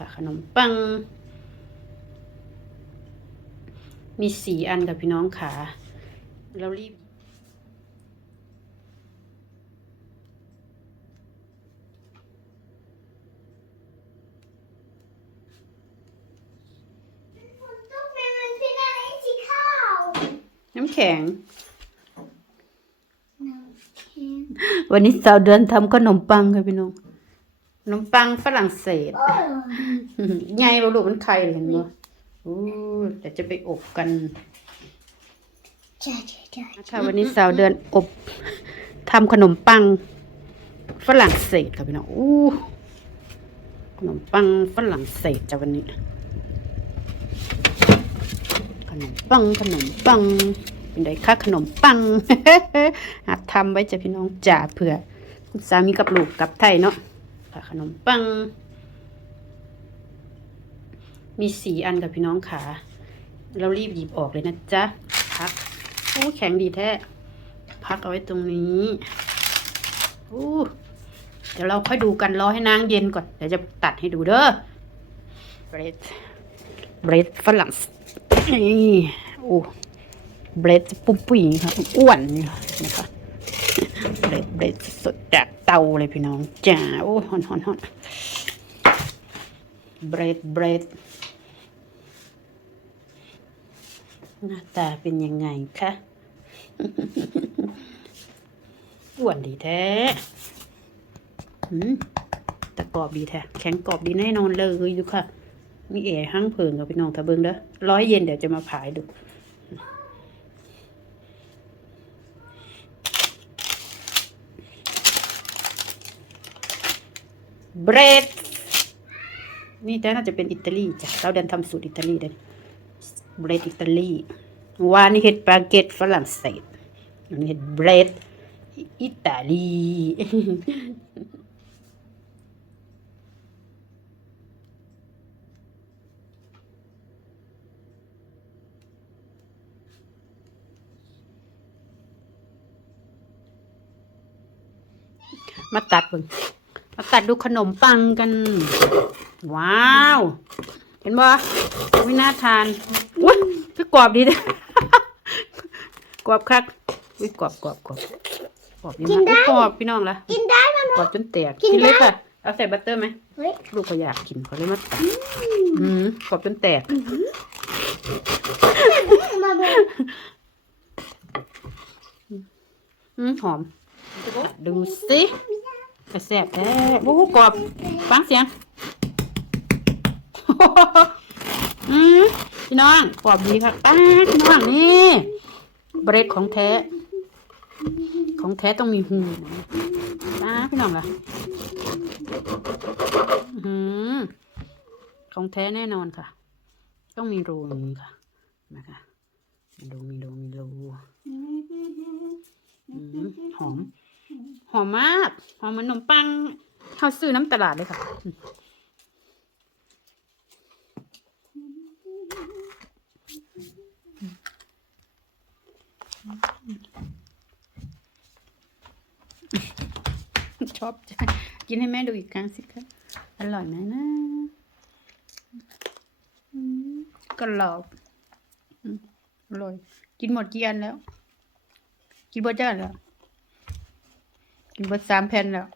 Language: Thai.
ค่ะ ขนมปัง มีสีอันกับพี่น้องค่ะเรารีบต้องเป็นมันเป็นอะไรสีขาวน้ำแข็งน้ำแข็ง วันนี้สาวเดือนทำขนมปังค่ะพี่น้อง ขนมปังฝรั่งเศสโอ้ยใหญ่บ่ลูกมันไข่เลยเห็นบ่อู้เดี๋ยวจะไปอบกันจ้าจ้าจ้าค่ะวันนี้สาวเดือนอบทำขนมปังฝรั่งเศสค่ะพี่น้องอู้ขนมปังฝรั่งเศสจ้ะวันนี้ ขนมปังขนมปัง เป็นไดคะขนมปังหัดทำไว้จ้ะพี่น้องจ่าเผื่อคุณสามีกับลูกกลับไทยเนาะ ค่ะ ขนมปัง มีสีอันกับพี่น้องขา เรารีบหยิบออกเลยนะจ๊ะ พักโอ้แข็งดีแท้ พักเอาไว้ตรงนี้โอ้เดี๋ยวเราค่อยดูกันรอให้นางเย็นก่อน เดี๋ยวจะตัดให้ดูเด้อเบรดเบรดฝรั่งนี่โอ้เบรดปุ้มปุ้ยค่ะอ้วนนะคะ เรดเบรดสดจากเตาเลยพี่น้องจ้าโอ้ฮอนฮอนฮอนเบรดเบรดหน้าตาเป็นยังไงคะอ้วนดีแท้หืมแต่กรอบดีแท้ แข็งกรอบดีแน่นอนเลยดูค่ะมีแอร์ห้างเพิงกับพี่น้องตะเบิงเด้อร้อยเย็นเดี๋ยวจะมาผายดู เบรด นี่แต่น่าจะเป็นอิตาลีจ้ะเราเดินทำสูตรอิตาลีเด้อเบรดอิตาลีวานนี่เห็ดปาเกตฝรั่งเศสอันนี้เห็ดเบรดอิตาลี มาตัดเบิ่ง มาตัดดูขนมปังกัน ว้าว เห็นบ่วิน่าทานอุ้ยคือกรอบดีนะกรอบคักอุ้ยกรอบกรอบกรอบกรอบดีมากอุ๊ยกรอบพี่น้องละกินได้มั้ยกรอบจนแตกกินกินเลยได้ค่ะเอาใส่บัตเตอร์ไหมเฮ้ยลูกก็อยากกินเขาเลยมาตัดอืมกรอบจนแตกมาเบิ่งอืมหอม ดูสิ กระแสบแท้โอ้กรอบฟังเสียงอืมพี่น้องกรอบดีค่ะป้าพี่น้องนี่เบรดของแท้ ของแท้ต้องมีหูป้าพี่น้องล่ะอื้อหือของแท้แน่นอนค่ะ ต้องมีรูนี้ค่ะนะคะมีรูมีรูมีรูหอม หอมมาก หอมเหมือนขนมปังเขาซื้อน้ำตลาดเลยค่ะ ชอบจังกินให้แม่ดูอีกครั้งสิคะอร่อยไหมนะอืมกรอบอืมอร่อย กินหมดกี่อันแล้ว กินหมดจ้าแล้ว กินบดสามแผ่นแล้ว